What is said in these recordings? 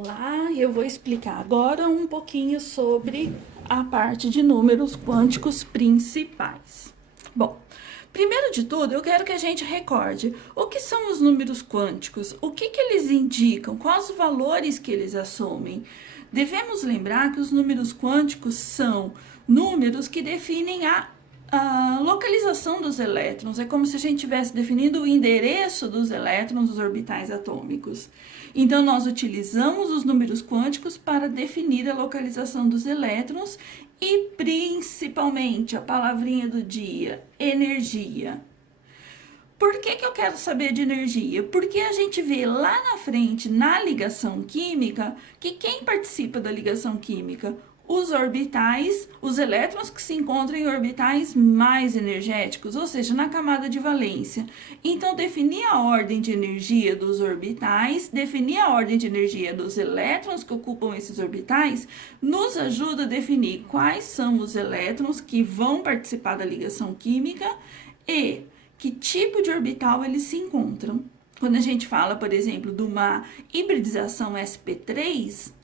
Olá, eu vou explicar agora um pouquinho sobre a parte de números quânticos principais. Bom, primeiro de tudo, eu quero que a gente recorde o que são os números quânticos, o que eles indicam, quais os valores que eles assumem. Devemos lembrar que os números quânticos são números que definem a localização dos elétrons. É como se a gente estivesse definindo o endereço dos elétrons dos orbitais atômicos. Então, nós utilizamos os números quânticos para definir a localização dos elétrons e, principalmente, a palavrinha do dia, energia. Por que eu quero saber de energia? Porque a gente vê lá na frente, na ligação química, que quem participa da ligação química? Os orbitais, os elétrons que se encontram em orbitais mais energéticos, ou seja, na camada de valência. Então, definir a ordem de energia dos orbitais, definir a ordem de energia dos elétrons que ocupam esses orbitais, nos ajuda a definir quais são os elétrons que vão participar da ligação química e que tipo de orbital eles se encontram. Quando a gente fala, por exemplo, de uma hibridização sp3,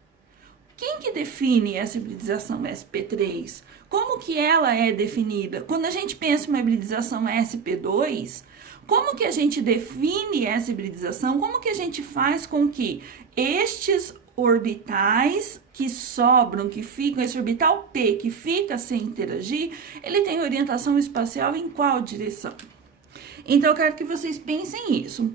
quem que define essa hibridização sp3? Como que ela é definida? Quando a gente pensa em uma hibridização sp2, como que a gente define essa hibridização? Como que a gente faz com que estes orbitais que sobram, que ficam, esse orbital P que fica sem interagir, ele tem orientação espacial em qual direção? Então, eu quero que vocês pensem nisso.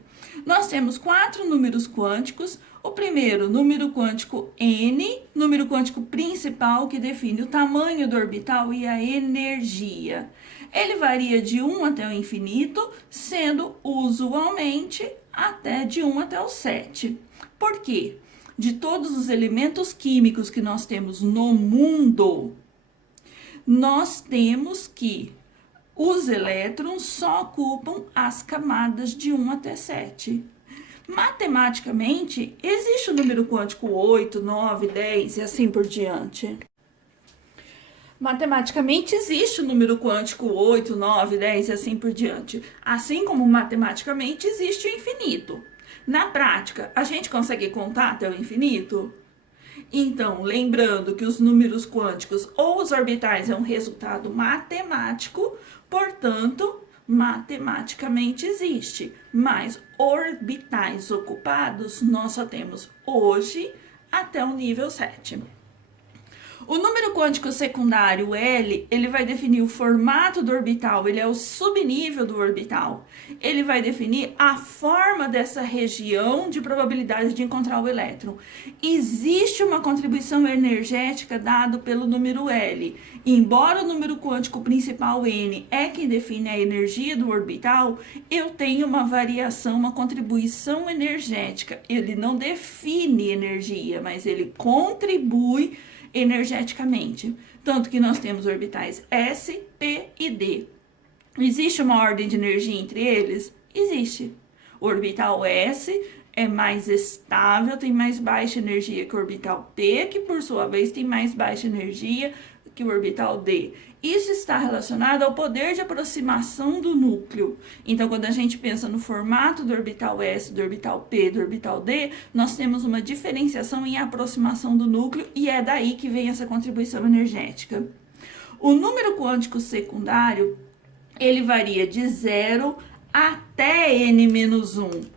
Nós temos 4 números quânticos. O primeiro, número quântico N, número quântico principal, que define o tamanho do orbital e a energia. Ele varia de 1 até o infinito, sendo usualmente até de 1 até o 7. Por quê? De todos os elementos químicos que nós temos no mundo, nós temos que os elétrons só ocupam as camadas de 1 até 7. Matematicamente, existe o número quântico 8, 9, 10 e assim por diante. Matematicamente, existe o número quântico 8, 9, 10 e assim por diante. Assim como matematicamente existe o infinito. Na prática, a gente consegue contar até o infinito? Então, lembrando que os números quânticos ou os orbitais é um resultado matemático, portanto, matematicamente existe, mas orbitais ocupados nós só temos hoje até o nível 7. O número quântico secundário L, ele vai definir o formato do orbital, ele é o subnível do orbital. Ele vai definir a forma dessa região de probabilidade de encontrar o elétron. Existe uma contribuição energética dada pelo número L. Embora o número quântico principal N é quem define a energia do orbital, eu tenho uma variação, uma contribuição energética. Ele não define energia, mas ele contribui energeticamente. Tanto que nós temos orbitais S, P e D. Existe uma ordem de energia entre eles? Existe. O orbital S é mais estável, tem mais baixa energia que o orbital P, que por sua vez tem mais baixa energia que o orbital D. Isso está relacionado ao poder de aproximação do núcleo. Então, quando a gente pensa no formato do orbital S, do orbital P, do orbital D, nós temos uma diferenciação em aproximação do núcleo e é daí que vem essa contribuição energética. O número quântico secundário, ele varia de 0 até n-1.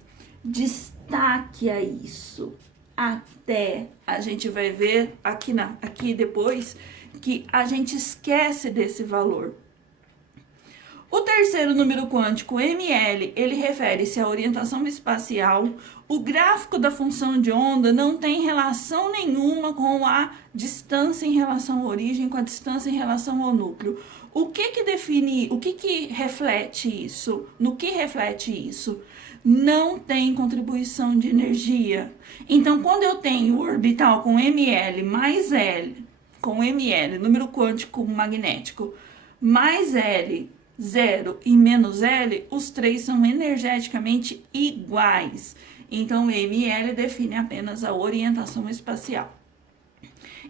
Destaque a isso. Até, a gente vai ver aqui depois que a gente esquece desse valor. O terceiro número quântico, ml, ele refere-se à orientação espacial. O gráfico da função de onda não tem relação nenhuma com a distância em relação à origem, com a distância em relação ao núcleo. O que define, o que reflete isso? No que reflete isso? Não tem contribuição de energia. Então, quando eu tenho o orbital com ml mais L, com ml, número quântico magnético, mais L, 0 e menos L, os três são energeticamente iguais. Então, ml define apenas a orientação espacial.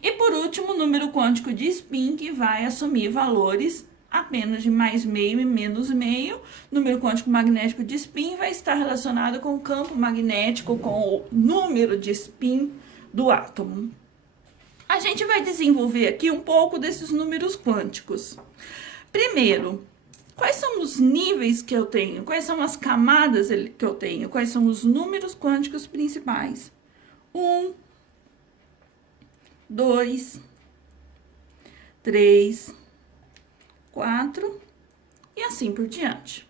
E por último, o número quântico de spin, que vai assumir valores apenas de mais meio e menos meio. Número quântico magnético de spin vai estar relacionado com o campo magnético, com o número de spin do átomo. A gente vai desenvolver aqui um pouco desses números quânticos. Primeiro, quais são os níveis que eu tenho? Quais são as camadas que eu tenho? Quais são os números quânticos principais? 1, 2, 3, 4 e assim por diante.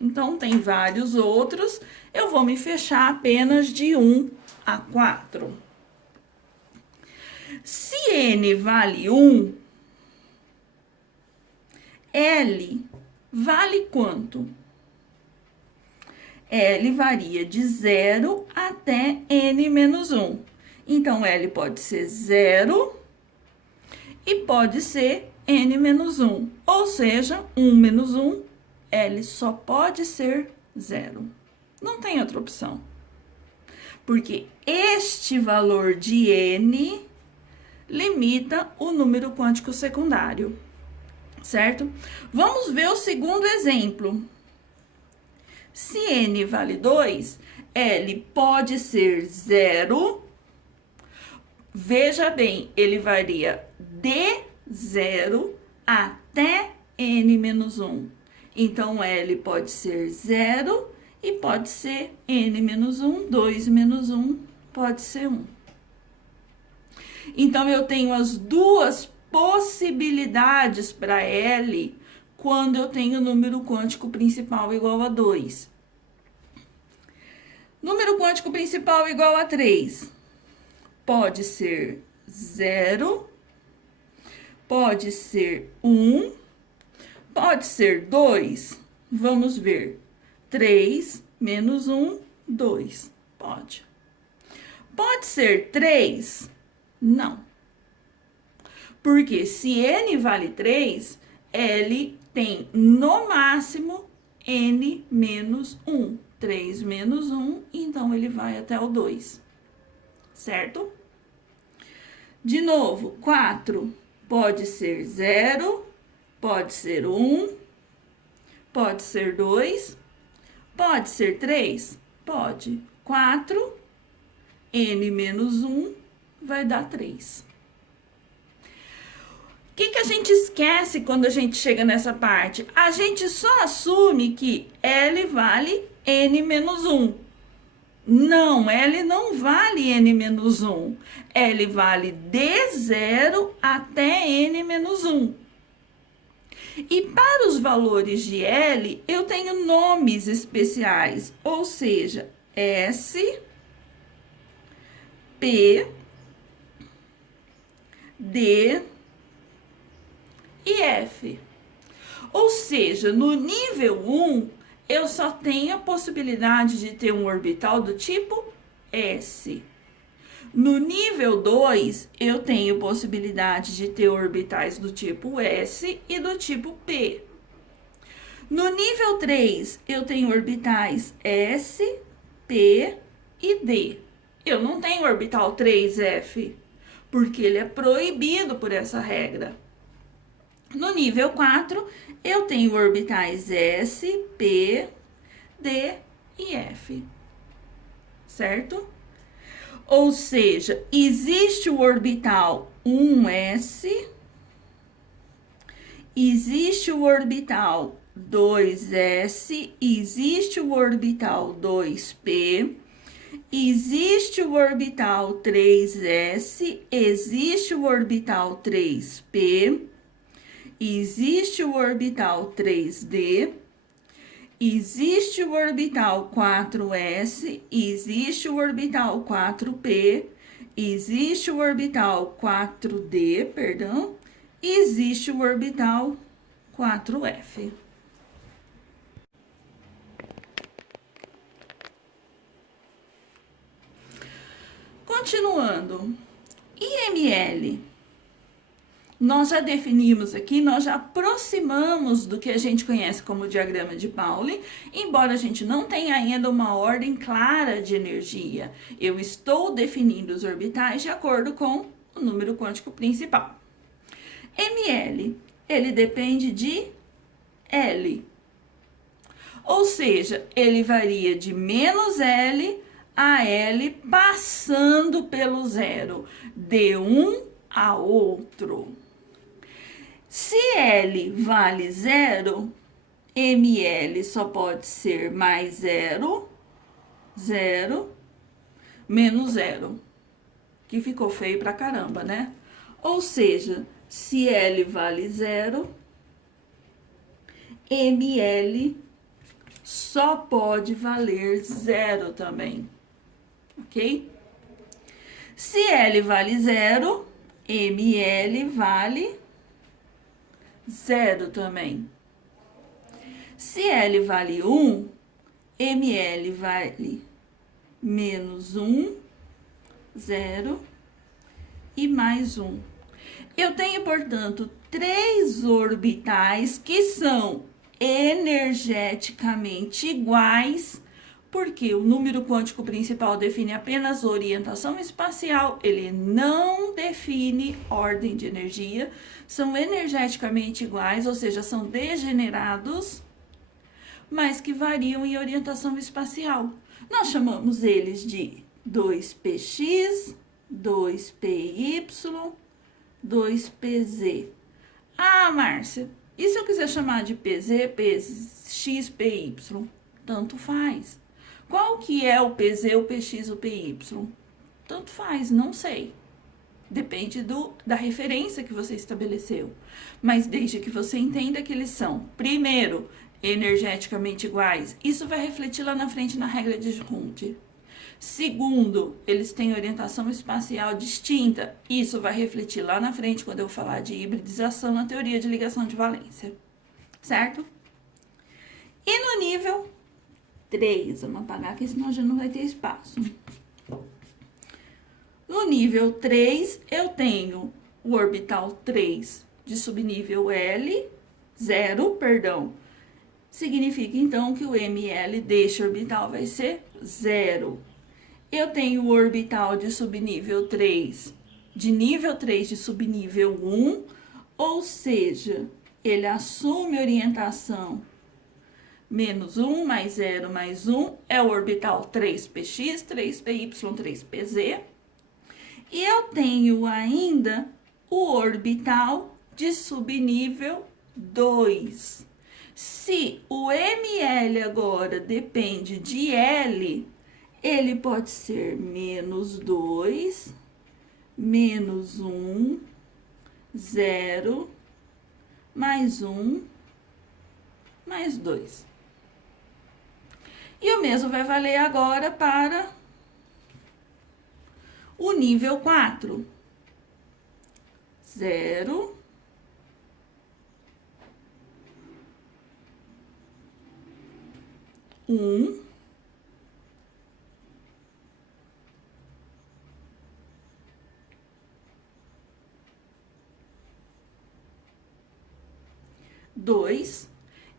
Então, tem vários outros. Eu vou me fechar apenas de 1 a 4. Se N vale 1, L vale quanto? L varia de 0 até N menos 1. Então, L pode ser 0 e pode ser N menos 1. Ou seja, 1 menos 1, L só pode ser 0. Não tem outra opção. Porque este valor de N limita o número quântico secundário, certo? Vamos ver o segundo exemplo. Se N vale 2, L pode ser 0. Veja bem, ele varia de 0 até N menos 1. Então, L pode ser 0 e pode ser N menos 1, 2 menos 1 pode ser 1. Então, eu tenho as duas possibilidades para L quando eu tenho o número quântico principal igual a 2. Número quântico principal igual a 3. Pode ser 0, pode ser 1, pode ser 2. Vamos ver. 3 menos 1, 2. Pode. Pode ser 3? Não. Porque se N vale 3, L tem no máximo N menos 1. 3 menos 1, então ele vai até o 2. Certo? De novo, 4 pode ser 0, pode ser 1, pode ser 2, pode ser 3? Pode. 4, N menos 1 vai dar 3. O que a gente esquece quando a gente chega nessa parte? A gente só assume que L vale N menos 1. Não, L não vale N menos 1. L vale de 0 até N menos 1. E para os valores de L, eu tenho nomes especiais, ou seja, S, P, D e F. Ou seja, no nível 1, eu só tenho a possibilidade de ter um orbital do tipo S. No nível 2, eu tenho possibilidade de ter orbitais do tipo S e do tipo P. No nível 3, eu tenho orbitais S, P e D. Eu não tenho orbital 3F, porque ele é proibido por essa regra. No nível 4, eu tenho orbitais S, P, D e F. Certo? Ou seja, existe o orbital 1s, existe o orbital 2s, existe o orbital 2p, existe o orbital 3s, existe o orbital 3p, existe o orbital 3d, existe o orbital 4s, existe o orbital 4p, existe o orbital 4d, perdão, existe o orbital 4f. Continuando, IML. Nós já definimos aqui, nós já aproximamos do que a gente conhece como diagrama de Pauli, embora a gente não tenha ainda uma ordem clara de energia. Eu estou definindo os orbitais de acordo com o número quântico principal. ML, ele depende de L. Ou seja, ele varia de menos L a L passando pelo zero, de um a outro. Se L vale zero, ML só pode ser mais zero, zero, menos zero. Que ficou feio pra caramba, né? Ou seja, se L vale zero, ML só pode valer zero também, ok? Se L vale zero, ML vale zero também. Se L vale 1, ML vale menos 1, 0 e mais 1. Eu tenho, portanto, 3 orbitais que são energeticamente iguais, porque o número quântico principal define apenas orientação espacial, ele não define ordem de energia, são energeticamente iguais, ou seja, são degenerados, mas que variam em orientação espacial. Nós chamamos eles de 2px, 2py, 2pz. Ah, Márcia, e se eu quiser chamar de pz, px, py? Tanto faz. Qual que é o pz, o px, o py? Tanto faz, não sei. Depende da referência que você estabeleceu. Mas desde que você entenda que eles são, primeiro, energeticamente iguais, isso vai refletir lá na frente na regra de Hund. Segundo, eles têm orientação espacial distinta, isso vai refletir lá na frente quando eu falar de hibridização na teoria de ligação de valência, certo? E no nível 3, vamos apagar aqui, senão já não vai ter espaço. No nível 3, eu tenho o orbital 3 de subnível L, 0, perdão. Significa, então, que o ML deste orbital vai ser 0. Eu tenho o orbital de subnível 3, de nível 3 de subnível 1, ou seja, ele assume orientação menos 1 mais 0 mais 1, é o orbital 3px, 3py, 3pz. E eu tenho ainda o orbital de subnível 2. Se o ML agora depende de L, ele pode ser menos 2, menos 1, 0, mais 1, mais 2. E o mesmo vai valer agora para o nível 4. 0, 1, 2.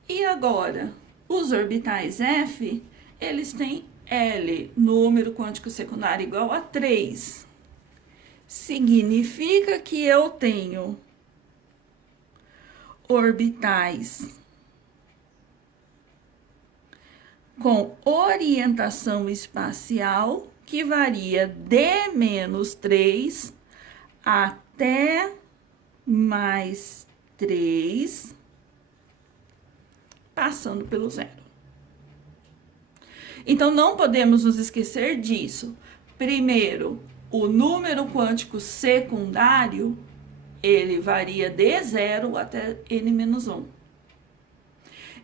E agora, os orbitais F, eles têm L, número quântico secundário igual a 3. Significa que eu tenho orbitais com orientação espacial que varia de menos 3 até mais 3, passando pelo zero. Então, não podemos nos esquecer disso. Primeiro, o número quântico secundário, ele varia de 0 até n-1.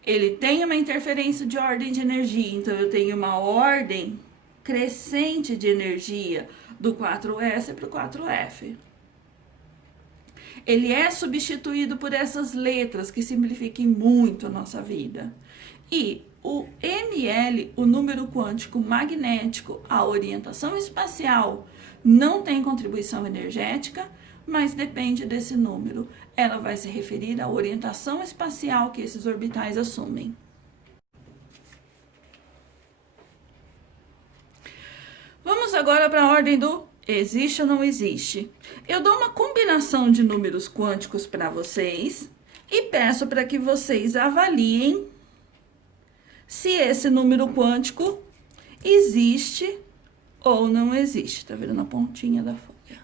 Ele tem uma interferência de ordem de energia, então eu tenho uma ordem crescente de energia do 4s para o 4f. Ele é substituído por essas letras que simplifiquem muito a nossa vida. E o ML, o número quântico magnético, a orientação espacial, não tem contribuição energética, mas depende desse número. Ela vai se referir à orientação espacial que esses orbitais assumem. Vamos agora para a ordem do existe ou não existe. Eu dou uma combinação de números quânticos para vocês e peço para que vocês avaliem se esse número quântico existe ou não existe. Tá vendo na pontinha da folha?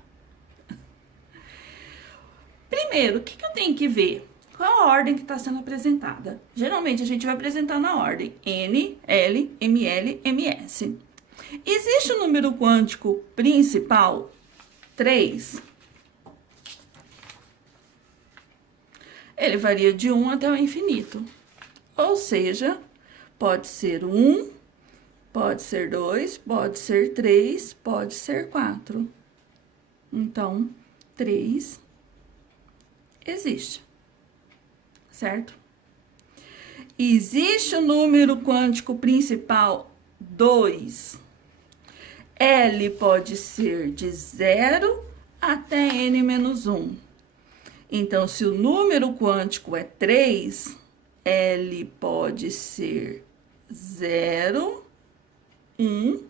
Primeiro, o que eu tenho que ver? Qual a ordem que está sendo apresentada? Geralmente, a gente vai apresentar na ordem N, L, ML, MS. Existe o número quântico principal 3? Ele varia de 1 até o infinito. Ou seja, pode ser 1, pode ser 2, pode ser 3, pode ser 4. Então, 3 existe, certo? Existe o número quântico principal 2. L pode ser de 0 até n-1. Então, se o número quântico é 3, L pode ser 0, 1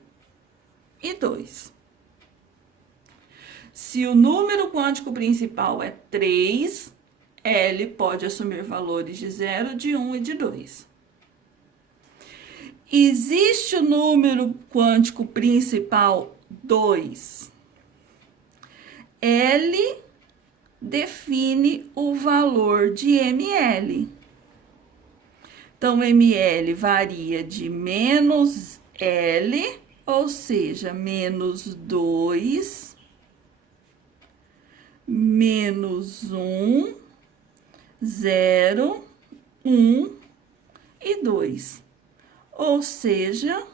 e 2. Se o número quântico principal é 3, L pode assumir valores de 0, de 1 e de 2. Existe o número quântico principal 2. L define o valor de ml. Então, ml varia de menos L, ou seja, menos 2, menos 1, 0, 1 e 2. Ou seja,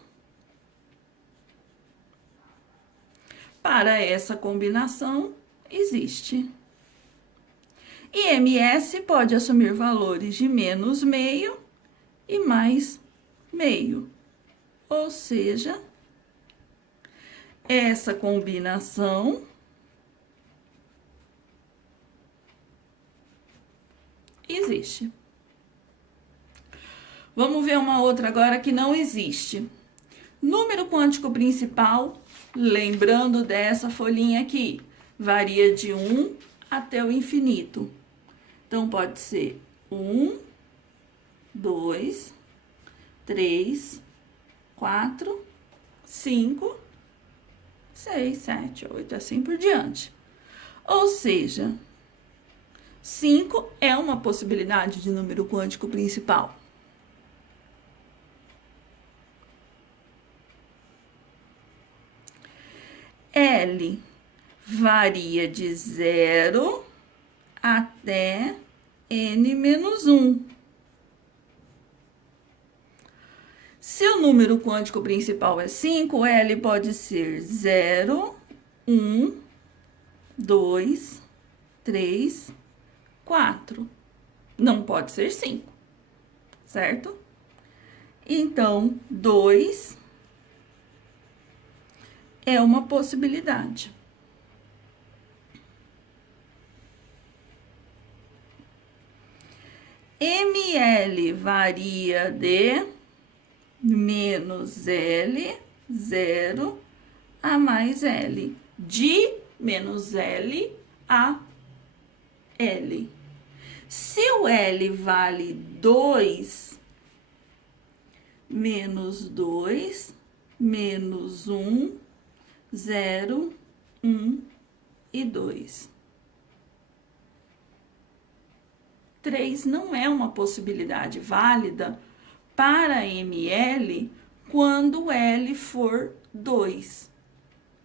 para essa combinação, existe. E MS pode assumir valores de menos meio e mais meio. Ou seja, essa combinação existe. Vamos ver uma outra agora que não existe. Número quântico principal, lembrando dessa folhinha aqui, varia de 1 até o infinito. Então, pode ser 1, 2, 3, 4, 5, 6, 7, 8, assim por diante. Ou seja, 5 é uma possibilidade de número quântico principal. L varia de 0 até n-1. Se o número quântico principal é 5, L pode ser 0, 1, 2, 3, 4. Não pode ser 5, certo? Então, 2 é uma possibilidade. ML varia de menos L, 0, a mais L. De menos L a L. Se o L vale 2, menos 2, menos 1, 0, 1 e 2. 3 não é uma possibilidade válida para ML quando L for 2.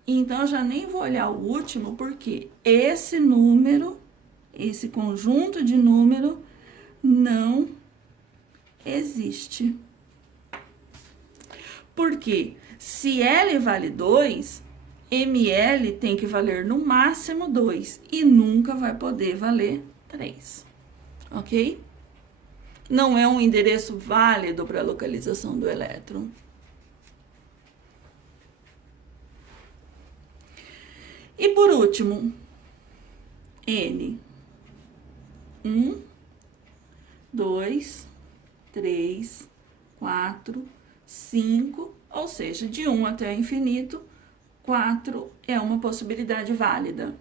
Então, eu já nem vou olhar o último, porque esse número, esse conjunto de número, não existe. Porque se L vale 2, ML tem que valer no máximo 2 e nunca vai poder valer 3. Ok? Não é um endereço válido para a localização do elétron. E por último, N. 1, 2, 3, 4, 5, ou seja, de 1 até o infinito, 4 é uma possibilidade válida.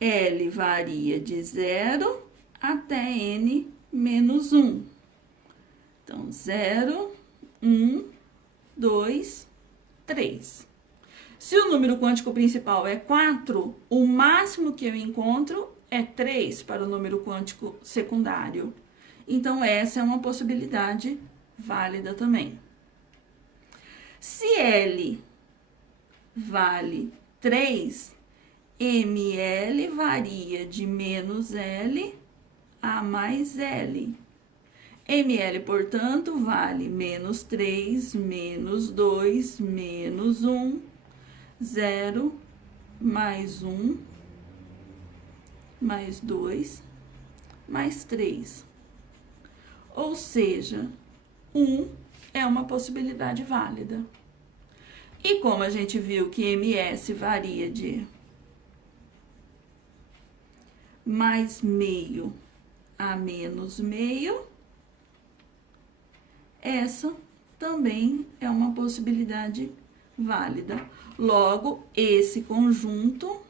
L varia de 0 até n menos 1. Então, 0, 1, 2, 3. Se o número quântico principal é 4, o máximo que eu encontro é 3 para o número quântico secundário. Então, essa é uma possibilidade válida também. Se L vale 3, ML varia de menos L a mais L. ML, portanto, vale menos 3, menos 2, menos 1, 0, mais 1, mais 2, mais 3. Ou seja, 1 é uma possibilidade válida. E como a gente viu que MS varia de mais meio a menos meio, essa também é uma possibilidade válida. Logo, esse conjunto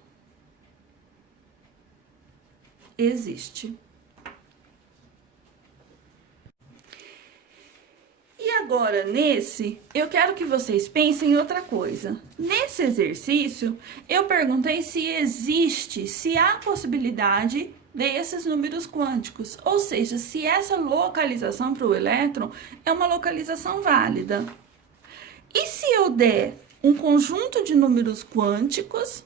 existe. E agora, eu quero que vocês pensem em outra coisa. Nesse exercício, eu perguntei se há possibilidade desses números quânticos, ou seja, se essa localização para o elétron é uma localização válida. E se eu der um conjunto de números quânticos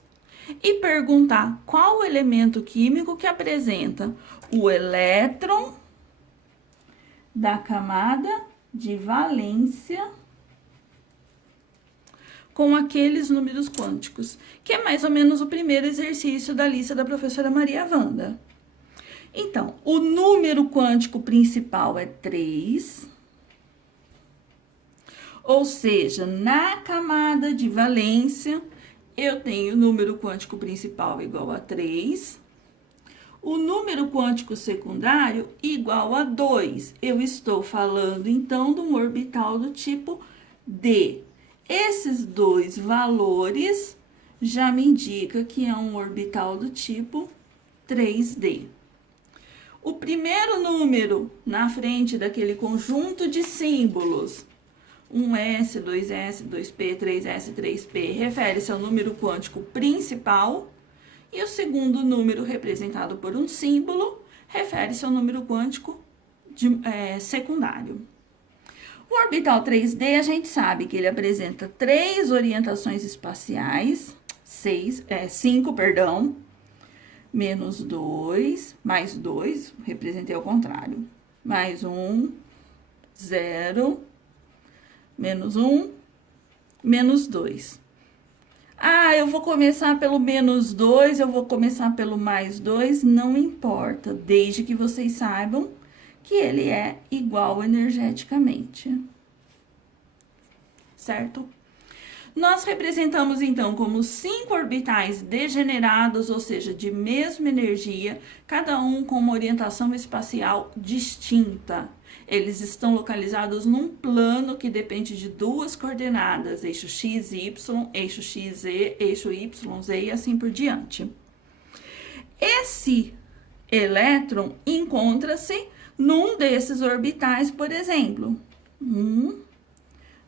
e perguntar qual o elemento químico que apresenta o elétron da camada de valência com aqueles números quânticos, que é mais ou menos o primeiro exercício da lista da professora Maria Wanda. Então, o número quântico principal é 3, ou seja, na camada de valência, eu tenho o número quântico principal igual a 3, o número quântico secundário igual a 2. Eu estou falando, então, de um orbital do tipo D. Esses dois valores já me indicam que é um orbital do tipo 3D. O primeiro número na frente daquele conjunto de símbolos, 1s, 2s, 2p, 3s, 3p, refere-se ao número quântico principal. E o segundo número, representado por um símbolo, refere-se ao número quântico secundário. O orbital 3D, a gente sabe que ele apresenta 3 orientações espaciais, 5, menos 2, mais 2, representei ao contrário, mais 1, 0, menos 1, menos 2. Ah, eu vou começar pelo menos 2, eu vou começar pelo mais 2, não importa, desde que vocês saibam que ele é igual energeticamente. Certo? Nós representamos, então, como 5 orbitais degenerados, ou seja, de mesma energia, cada um com uma orientação espacial distinta. Eles estão localizados num plano que depende de 2 coordenadas, eixo x, y, eixo x, z, eixo y, z e assim por diante. Esse elétron encontra-se num desses orbitais, por exemplo, 1,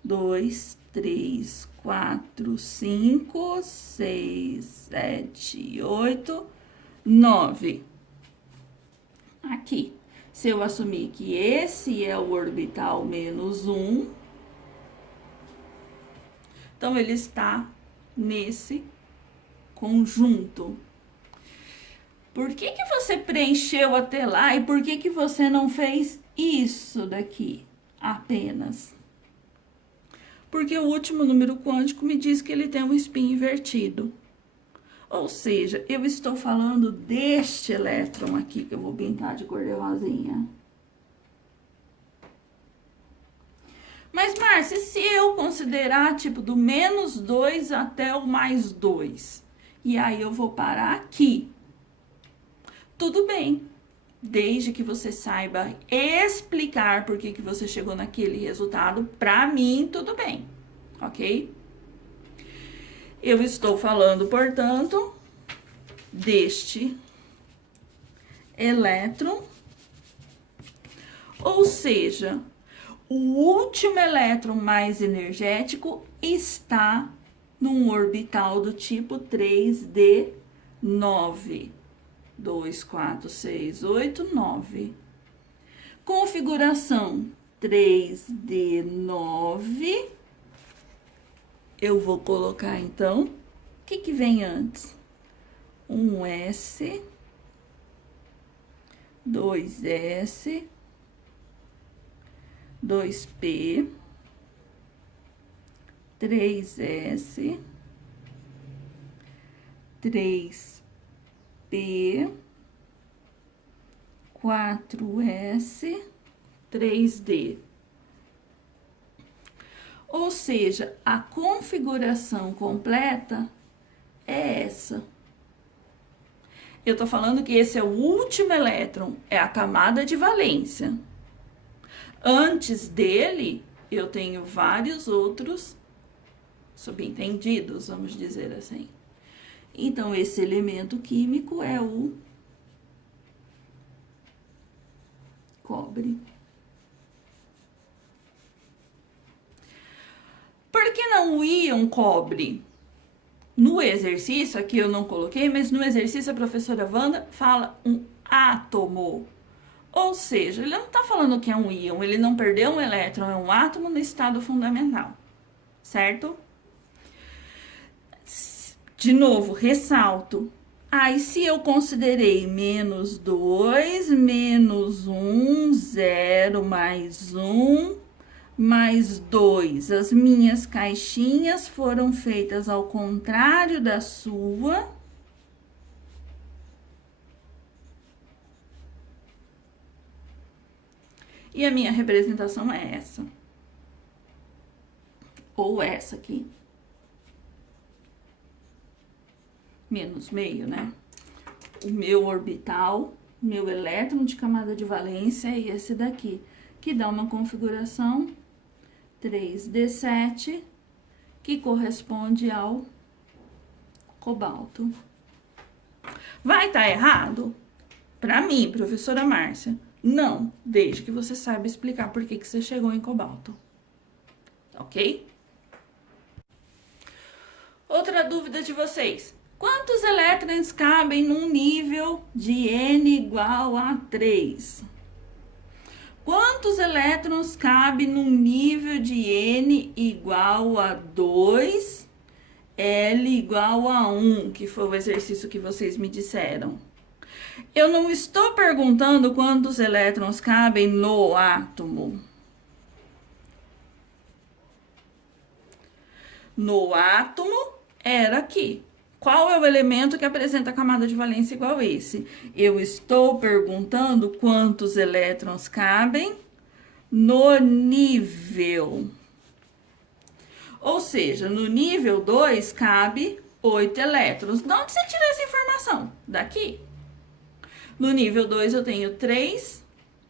2, 3, 4, 5, 6, 7, 8, 9. Aqui. Se eu assumir que esse é o orbital menos 1, então ele está nesse conjunto. Por que que você preencheu até lá e por que que você não fez isso daqui apenas? Porque o último número quântico me diz que ele tem um spin invertido. Ou seja, eu estou falando deste elétron aqui, que eu vou pintar de cor de rosinha. Mas, Márcia, se eu considerar, tipo, do menos 2 até o mais 2, e aí eu vou parar aqui, tudo bem. Desde que você saiba explicar por que você chegou naquele resultado, pra mim, tudo bem, ok? Eu estou falando, portanto, deste elétron, ou seja, o último elétron mais energético está num orbital do tipo 3D9. 2, 4, 6, 8, 9. Configuração 3D9. Eu vou colocar, então, o que vem antes? Um S, 2S, 2P, 3S, 3P, 4S, 3D. Ou seja, a configuração completa é essa. Eu tô falando que esse é o último elétron, é a camada de valência. Antes dele, eu tenho vários outros subentendidos, vamos dizer assim. Então, esse elemento químico é o cobre. Por que não o íon cobre? No exercício, aqui eu não coloquei, mas no exercício a professora Wanda fala um átomo. Ou seja, ele não está falando que é um íon, ele não perdeu um elétron, é um átomo no estado fundamental, certo? De novo, ressalto. Aí, se eu considerei menos 2, menos 1, 0, mais 1, mais 2. As minhas caixinhas foram feitas ao contrário da sua. E a minha representação é essa. Ou essa aqui. Menos meio, né? O meu orbital, meu elétron de camada de valência é esse daqui, que dá uma configuração 3D7, que corresponde ao cobalto. Vai estar errado? Para mim, professora Márcia, não, desde que você saiba explicar por que você chegou em cobalto. Ok? Outra dúvida de vocês. Quantos elétrons cabem num nível de N igual a 3? Quantos elétrons cabem num nível de N igual a 2, L igual a 1, que foi o exercício que vocês me disseram? Eu não estou perguntando quantos elétrons cabem no átomo. No átomo era aqui. Qual é o elemento que apresenta a camada de valência igual a esse? Eu estou perguntando quantos elétrons cabem no nível. Ou seja, no nível 2 cabe 8 elétrons. De onde você tirou essa informação? Daqui. No nível 2 eu tenho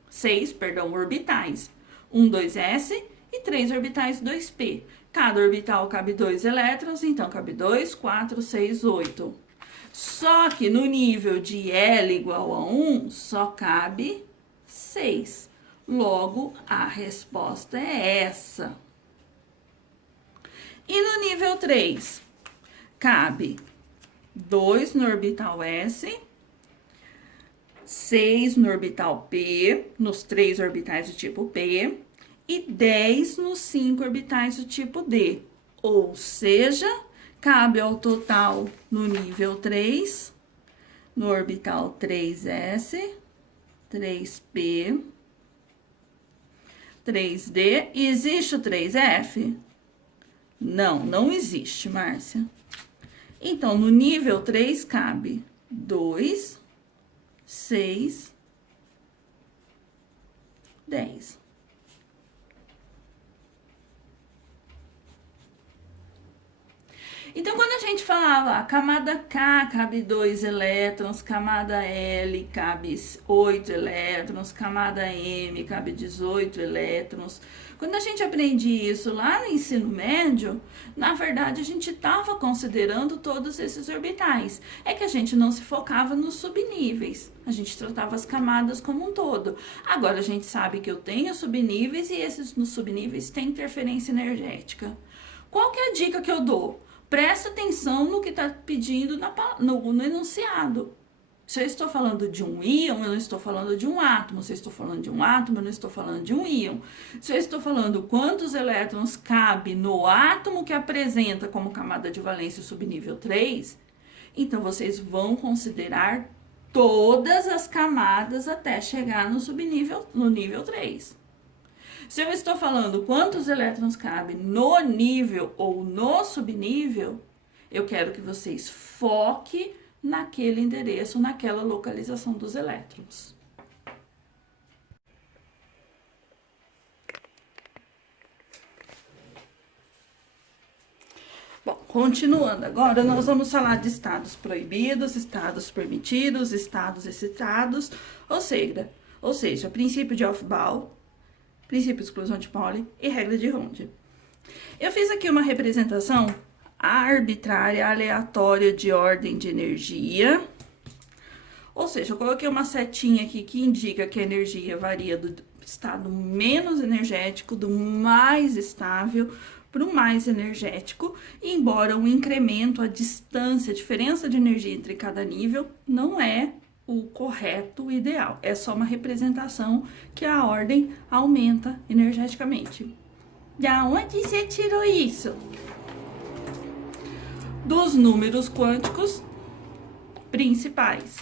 6 orbitais. 1, 2s e 3 orbitais 2p. Cada orbital cabe 2 elétrons, então cabe 2, 4, 6, 8. Só que no nível de L igual a 1, só cabe 6. Logo, a resposta é essa. E no nível 3, cabe 2 no orbital S, 6 no orbital P, nos 3 orbitais do tipo P, e 10 nos 5 orbitais do tipo D. Ou seja, cabe ao total no nível 3, no orbital 3S, 3P, 3D. E existe o 3F? Não, não existe, Márcia. Então, no nível 3 cabe 2, 6, 10. Então, quando a gente falava, a camada K cabe 2 elétrons, camada L cabe 8 elétrons, camada M cabe 18 elétrons. Quando a gente aprende isso lá no ensino médio, na verdade a gente estava considerando todos esses orbitais. É que a gente não se focava nos subníveis, a gente tratava as camadas como um todo. Agora a gente sabe que eu tenho subníveis e esses nos subníveis têm interferência energética. Qual que é a dica que eu dou? Presta atenção no que está pedindo no enunciado. Se eu estou falando de um íon, eu não estou falando de um átomo. Se eu estou falando de um átomo, eu não estou falando de um íon. Se eu estou falando quantos elétrons cabe no átomo que apresenta como camada de valência o subnível 3, então vocês vão considerar todas as camadas até chegar no nível 3. Se eu estou falando quantos elétrons cabem no nível ou no subnível, eu quero que vocês foquem naquele endereço, naquela localização dos elétrons. Bom, continuando agora, nós vamos falar de estados proibidos, estados permitidos, estados excitados, ou seja, princípio de Aufbau, princípio de exclusão de Pauli e regra de Runge. Eu fiz aqui uma representação arbitrária, aleatória de ordem de energia. Ou seja, eu coloquei uma setinha aqui que indica que a energia varia do estado menos energético, do mais estável, para o mais energético, embora o incremento, a distância, a diferença de energia entre cada nível não é o correto, o ideal. É só uma representação que a ordem aumenta energeticamente. Da onde você tirou isso? Dos números quânticos principais,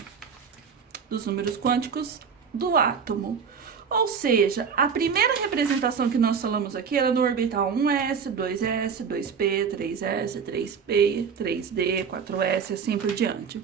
dos números quânticos do átomo. Ou seja, a primeira representação que nós falamos aqui era no orbital 1s, 2s, 2p, 3s, 3p, 3d, 4s, assim por diante.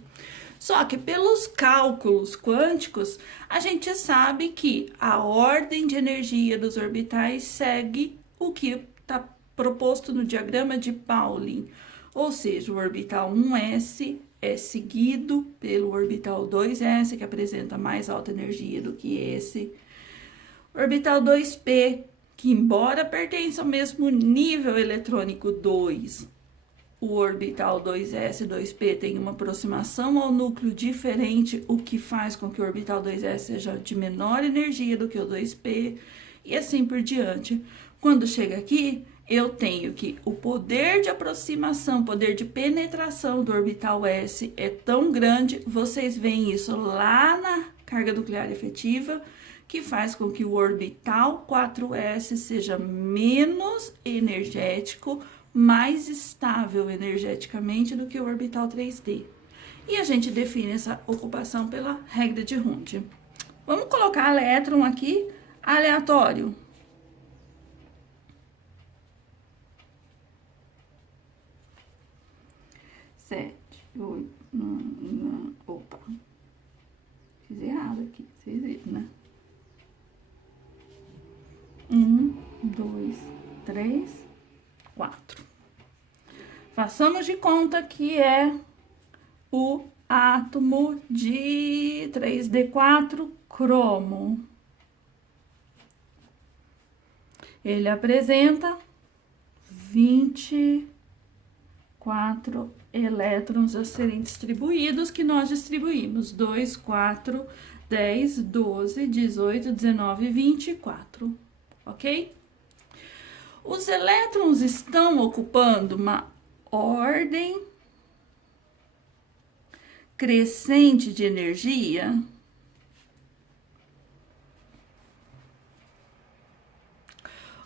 Só que pelos cálculos quânticos, a gente sabe que a ordem de energia dos orbitais segue o que está proposto no diagrama de Pauli. Ou seja, o orbital 1s é seguido pelo orbital 2s, que apresenta mais alta energia do que esse. Orbital 2p, que embora pertença ao mesmo nível eletrônico 2, o orbital 2s e 2p tem uma aproximação ao núcleo diferente, o que faz com que o orbital 2s seja de menor energia do que o 2p, e assim por diante. Quando chega aqui, eu tenho que o poder de aproximação, poder de penetração do orbital S é tão grande, vocês veem isso lá na carga nuclear efetiva, que faz com que o orbital 4s seja menos energético, mais estável energeticamente do que o orbital 3d. E a gente define essa ocupação pela regra de Runge. Vamos colocar elétron aqui, aleatório. Sete, oito, opa, fiz errado aqui, vocês viram, né? 1, 2, 3, 4. Façamos de conta que é o átomo de 3d4 cromo. Ele apresenta 24 elétrons a serem distribuídos, que nós distribuímos 2, 4, 10, 12, 18, 19, 24, ok? Os elétrons estão ocupando uma ordem crescente de energia.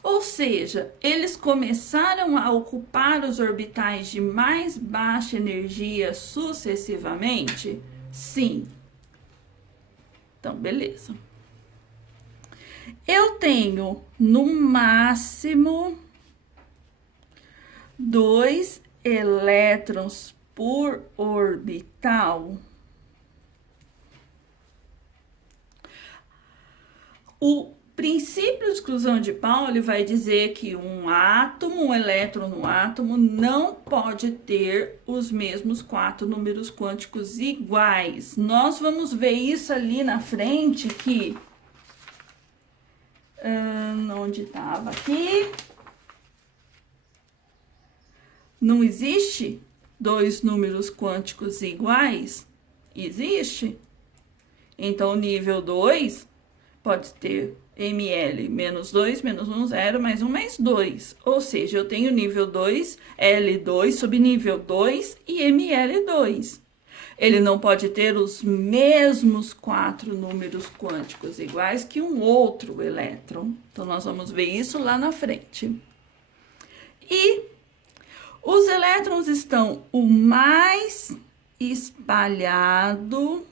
Ou seja, eles começaram a ocupar os orbitais de mais baixa energia sucessivamente? Sim. Então, beleza. Eu tenho, no máximo, 2 elétrons por orbital. O Princípio de exclusão de Pauli vai dizer que um átomo, um elétron no átomo, não pode ter os mesmos 4 números quânticos iguais. Nós vamos ver isso ali na frente, que... onde estava aqui? Não existe 2 números quânticos iguais? Existe. Então, nível 2 pode ter ml menos 2, menos 1, 0, mais 1, mais 2. Ou seja, eu tenho nível 2, L2, subnível 2 e ml2. Ele não pode ter os mesmos 4 números quânticos iguais que um outro elétron. Então, nós vamos ver isso lá na frente. E os elétrons estão o mais espalhado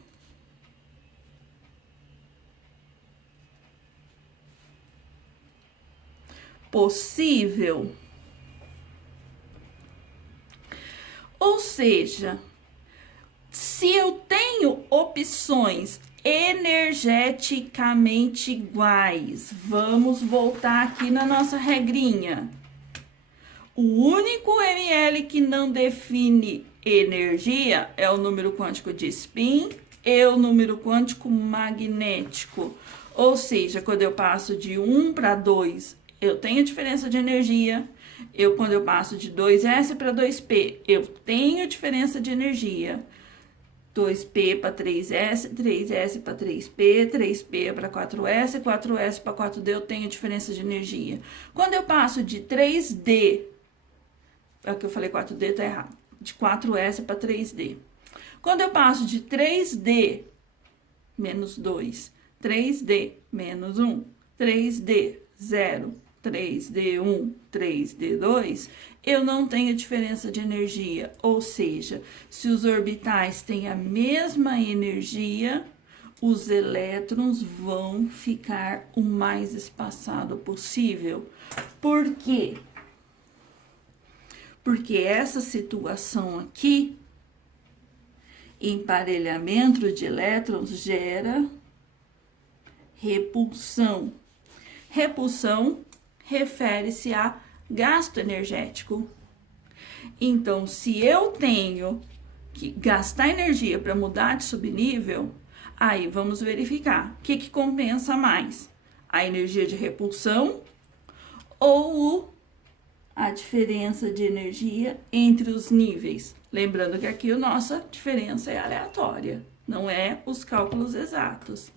possível. Ou seja, se eu tenho opções energeticamente iguais, vamos voltar aqui na nossa regrinha. O único ml que não define energia é o número quântico de spin e o número quântico magnético. Ou seja, quando eu passo de 1 para 2, eu tenho diferença de energia. Quando eu passo de 2s para 2p, eu tenho diferença de energia. 2p para 3s, 3s para 3p, 3p para 4s, 4s para 4d, eu tenho diferença de energia. Quando eu passo de 3d, aqui eu falei 4d, tá errado, de 4s para 3d. Quando eu passo de 3d menos 2, 3d menos 1, 3d 0, 3d1, 3d2, eu não tenho diferença de energia. Ou seja, se os orbitais têm a mesma energia, os elétrons vão ficar o mais espaçado possível. Por quê? Porque essa situação aqui, emparelhamento de elétrons, gera repulsão. Repulsão refere-se a gasto energético. Então, se eu tenho que gastar energia para mudar de subnível, aí vamos verificar o que compensa mais: a energia de repulsão ou a diferença de energia entre os níveis. Lembrando que aqui a nossa diferença é aleatória, não é os cálculos exatos.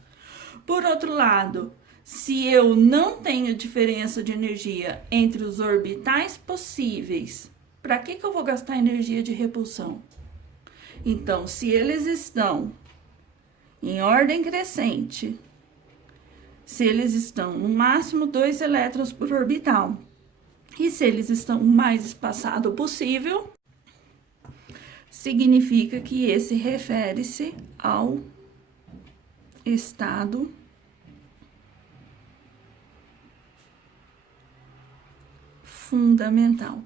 Por outro lado, se eu não tenho diferença de energia entre os orbitais possíveis, para que eu vou gastar energia de repulsão? Então, se eles estão em ordem crescente, se eles estão no máximo 2 elétrons por orbital, e se eles estão o mais espaçado possível, significa que esse refere-se ao estado fundamental.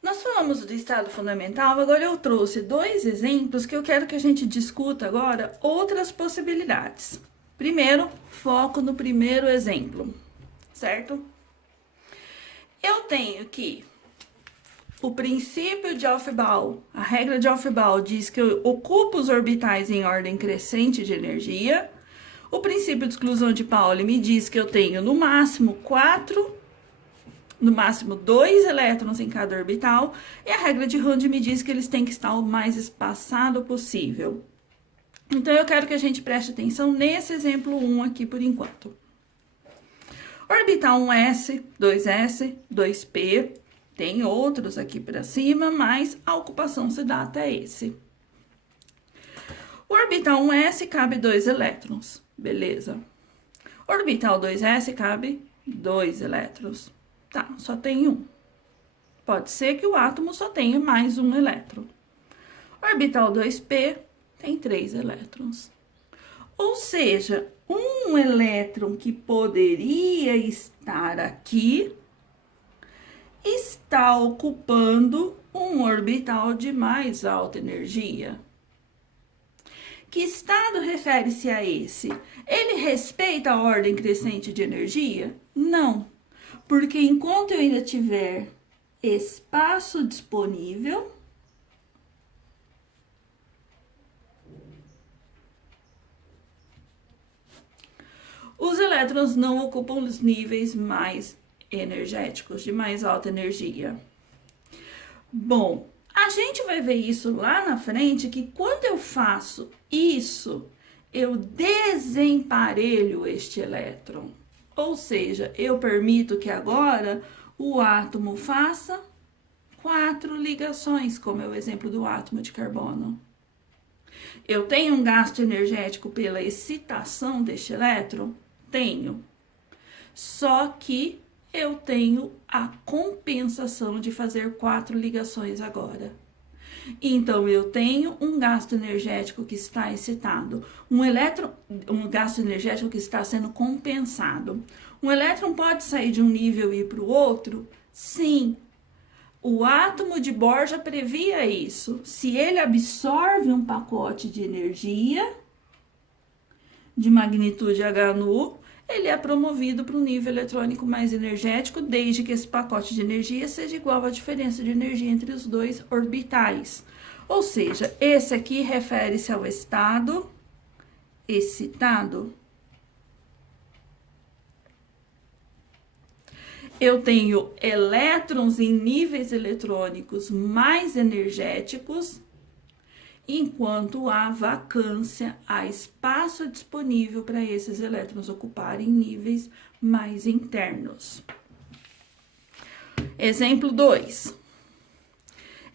Nós falamos do estado fundamental, agora eu trouxe 2 exemplos que eu quero que a gente discuta agora outras possibilidades. Primeiro, foco no primeiro exemplo, certo? Eu tenho que o princípio de Aufbau, a regra de Aufbau diz que eu ocupo os orbitais em ordem crescente de energia. O princípio de exclusão de Pauli me diz que eu tenho no máximo 2 elétrons em cada orbital. E a regra de Hund me diz que eles têm que estar o mais espaçado possível. Então, eu quero que a gente preste atenção nesse exemplo 1 aqui por enquanto. Orbital 1s, 2s, 2p, tem outros aqui para cima, mas a ocupação se dá até esse. O orbital 1s cabe 2 elétrons, beleza. Orbital 2s cabe 2 elétrons, tá, só tem 1. Pode ser que o átomo só tenha mais 1 elétron. Orbital 2p tem 3 elétrons. Ou seja, um elétron que poderia estar aqui está ocupando um orbital de mais alta energia. Que estado refere-se a esse? Ele respeita a ordem crescente de energia? Não, porque enquanto eu ainda tiver espaço disponível, os elétrons não ocupam os níveis mais energéticos, de mais alta energia. Bom, a gente vai ver isso lá na frente, que quando eu faço isso, eu desemparelho este elétron. Ou seja, eu permito que agora o átomo faça 4 ligações, como é o exemplo do átomo de carbono. Eu tenho um gasto energético pela excitação deste elétron? Tenho. Só que eu tenho a compensação de fazer 4 ligações agora. Então, eu tenho um gasto energético que está excitado, um gasto energético que está sendo compensado. Um elétron pode sair de um nível e ir para o outro? Sim. O átomo de Bohr já previa isso. Se ele absorve um pacote de energia de magnitude H nu, ele é promovido para um nível eletrônico mais energético, desde que esse pacote de energia seja igual à diferença de energia entre os dois orbitais. Ou seja, esse aqui refere-se ao estado excitado. Eu tenho elétrons em níveis eletrônicos mais energéticos, enquanto há vacância, há espaço disponível para esses elétrons ocuparem níveis mais internos. Exemplo 2.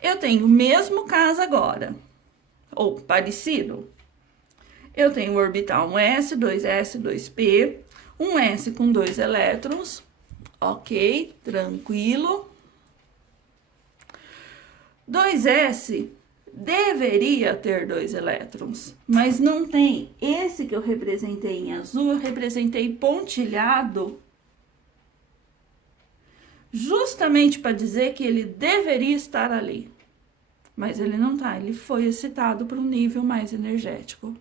Eu tenho o mesmo caso agora, ou parecido. Eu tenho o orbital 1s, 2s, 2p, 1s com 2 elétrons, ok, tranquilo. 2s deveria ter 2 elétrons, mas não tem. Esse que eu representei em azul, eu representei pontilhado, justamente para dizer que ele deveria estar ali. Mas ele não tá, ele foi excitado para um nível mais energético.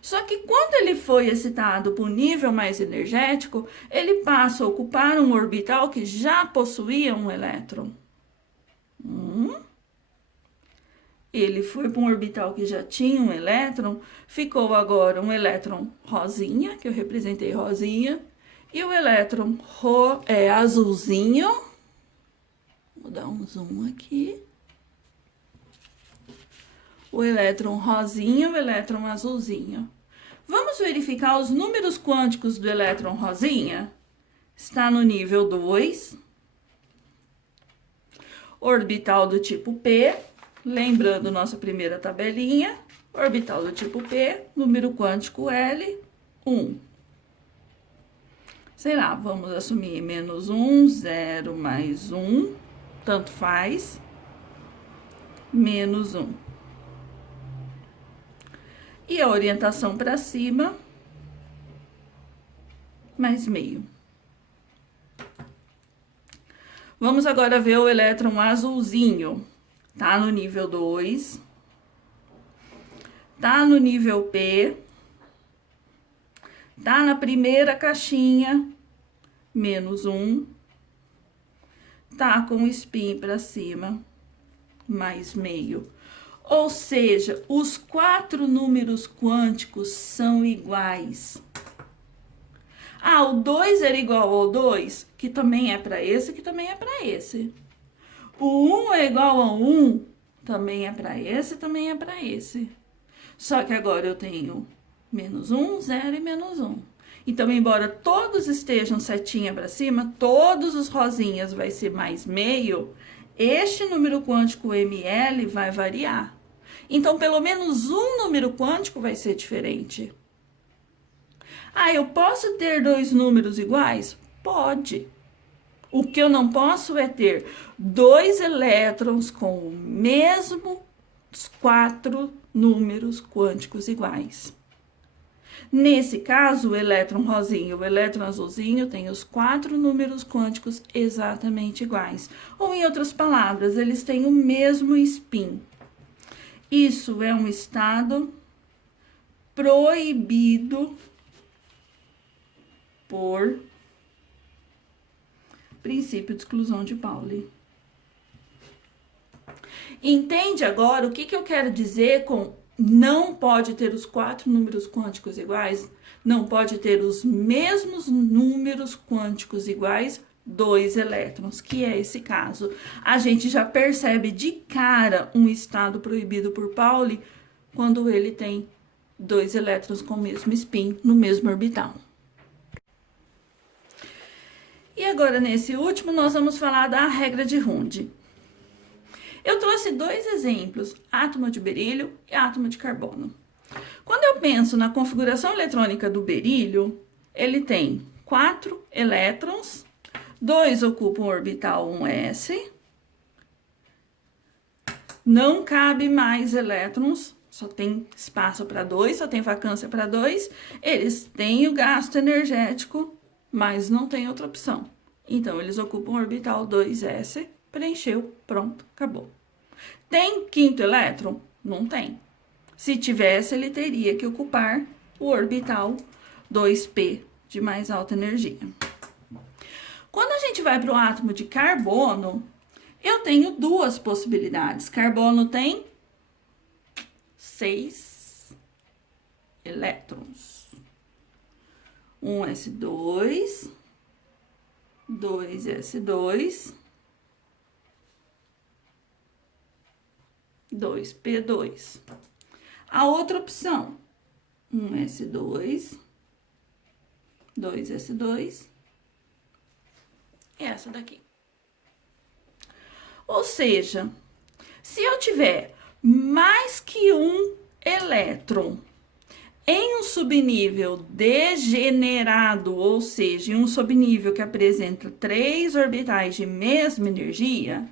Só que quando ele foi excitado para um nível mais energético, ele passa a ocupar um orbital que já possuía um elétron. Ele foi para um orbital que já tinha um elétron, ficou agora um elétron rosinha, que eu representei rosinha, e o elétron azulzinho. Vou dar um zoom aqui. O elétron rosinha e o elétron azulzinho. Vamos verificar os números quânticos do elétron rosinha? Está no nível 2. Orbital do tipo P. Lembrando nossa primeira tabelinha. Orbital do tipo P, número quântico L, 1. Sei lá, vamos assumir menos 1, 0 mais 1, tanto faz, menos 1. E a orientação para cima, mais meio. Vamos agora ver o elétron azulzinho. Tá no nível 2. Tá no nível P. Tá na primeira caixinha, menos 1. Tá com o spin para cima, mais meio. Ou seja, os 4 números quânticos são iguais. Ah, o 2 era igual ao 2, que também é para esse, que também é para esse. O 1 é igual a 1, também é para esse, também é para esse. Só que agora eu tenho menos 1, 0 e menos 1. Então, embora todos estejam setinha para cima, todos os rosinhas vai ser mais meio, este número quântico ml vai variar. Então, pelo menos um número quântico vai ser diferente. Ah, eu posso ter 2 números iguais? Pode. O que eu não posso é ter 2 elétrons com o mesmo 4 números quânticos iguais. Nesse caso, o elétron rosinho e o elétron azulzinho têm os 4 números quânticos exatamente iguais. Ou, em outras palavras, eles têm o mesmo spin. Isso é um estado proibido por princípio de exclusão de Pauli. Entende agora o que eu quero dizer com não pode ter os 4 números quânticos iguais? Não pode ter os mesmos números quânticos iguais, 2 elétrons, que é esse caso. A gente já percebe de cara um estado proibido por Pauli quando ele tem 2 elétrons com o mesmo spin no mesmo orbital. E agora, nesse último, nós vamos falar da regra de Hund. Eu trouxe 2 exemplos, átomo de berílio e átomo de carbono. Quando eu penso na configuração eletrônica do berílio, ele tem 4 elétrons, 2 ocupam o orbital 1s, não cabe mais elétrons, só tem espaço para 2, só tem vacância para 2, eles têm o gasto energético, mas não tem outra opção. Então, eles ocupam o orbital 2s, preencheu, pronto, acabou. Tem 5º elétron? Não tem. Se tivesse, ele teria que ocupar o orbital 2p, de mais alta energia. Quando a gente vai para o átomo de carbono, eu tenho 2 possibilidades. Carbono tem 6 elétrons. 1s2, 2s2, 2p2. A outra opção, 1s2, 2s2, e essa daqui. Ou seja, se eu tiver mais que um elétron em um subnível degenerado, ou seja, em um subnível que apresenta 3 orbitais de mesma energia,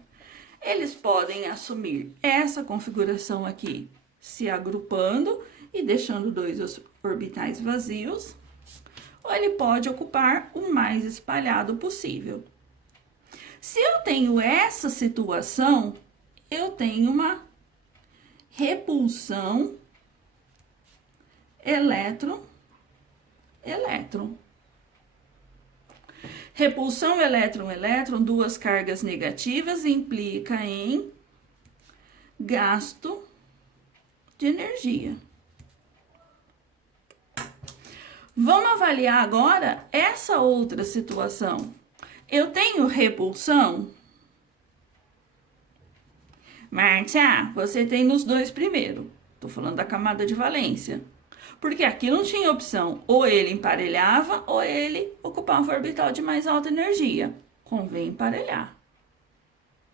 eles podem assumir essa configuração aqui, se agrupando e deixando 2 orbitais vazios, ou ele pode ocupar o mais espalhado possível. Se eu tenho essa situação, eu tenho uma repulsão elétron-elétron. Repulsão elétron-elétron, 2 cargas negativas, implica em gasto de energia. Vamos avaliar agora essa outra situação. Eu tenho repulsão? Márcia, você tem nos 2 primeiro. Tô falando da camada de valência. Porque aqui não tinha opção. Ou ele emparelhava, ou ele ocupava um orbital de mais alta energia. Convém emparelhar.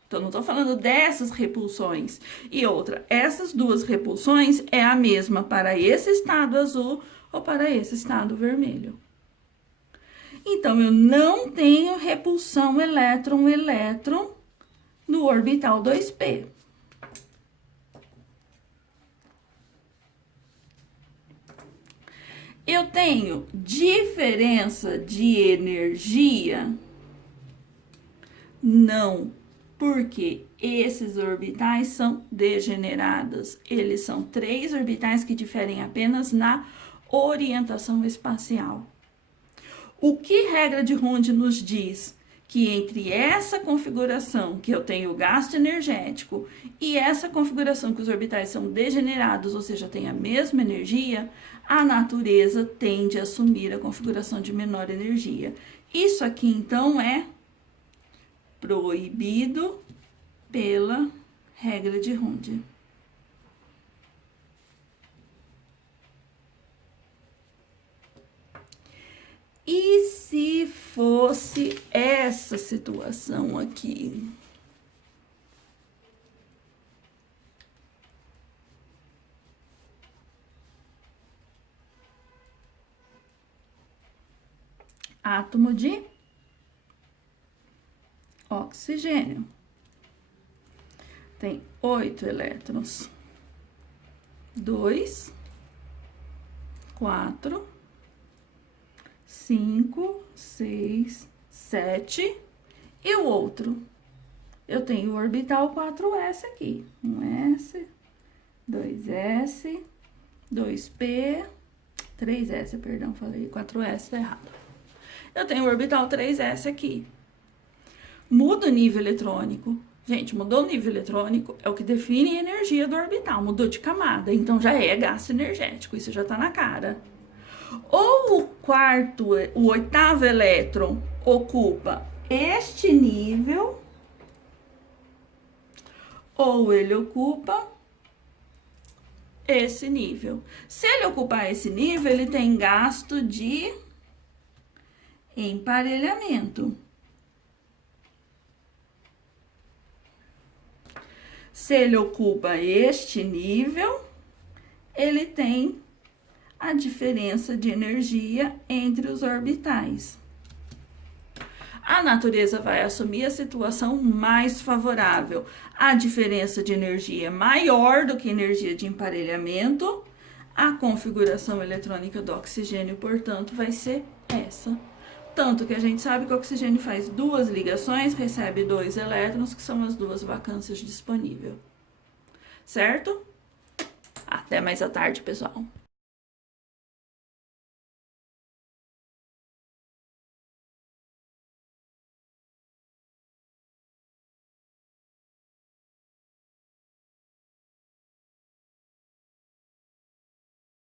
Então, não tô falando dessas repulsões. E outra, essas 2 repulsões é a mesma para esse estado azul ou para esse estado vermelho. Então, eu não tenho repulsão elétron-elétron no orbital 2p. Eu tenho diferença de energia? Não, porque esses orbitais são degenerados. Eles são 3 orbitais que diferem apenas na orientação espacial. O que regra de Hund nos diz? Que entre essa configuração, que eu tenho gasto energético, e essa configuração que os orbitais são degenerados, ou seja, tem a mesma energia, a natureza tende a assumir a configuração de menor energia. Isso aqui, então, é proibido pela regra de Hund. E se fosse essa situação aqui? Átomo de oxigênio. Tem 8 elétrons. 2, 4, 5, 6, 7. E o outro? Eu tenho o orbital 4s aqui. 1s, 2s, 2p, 3s, perdão, falei 4s, tá errado. Eu tenho o orbital 3s aqui. Muda o nível eletrônico. Gente, mudou o nível eletrônico, é o que define a energia do orbital. Mudou de camada, então já é gasto energético, isso já tá na cara. Ou o oitavo elétron ocupa este nível, ou ele ocupa esse nível. Se ele ocupar esse nível, ele tem gasto de emparelhamento. Se ele ocupa este nível, ele tem a diferença de energia entre os orbitais. A natureza vai assumir a situação mais favorável. A diferença de energia é maior do que a energia de emparelhamento. A configuração eletrônica do oxigênio, portanto, vai ser essa. Tanto que a gente sabe que o oxigênio faz 2 ligações, recebe 2 elétrons, que são as 2 vacâncias disponíveis. Certo? Até mais à tarde, pessoal.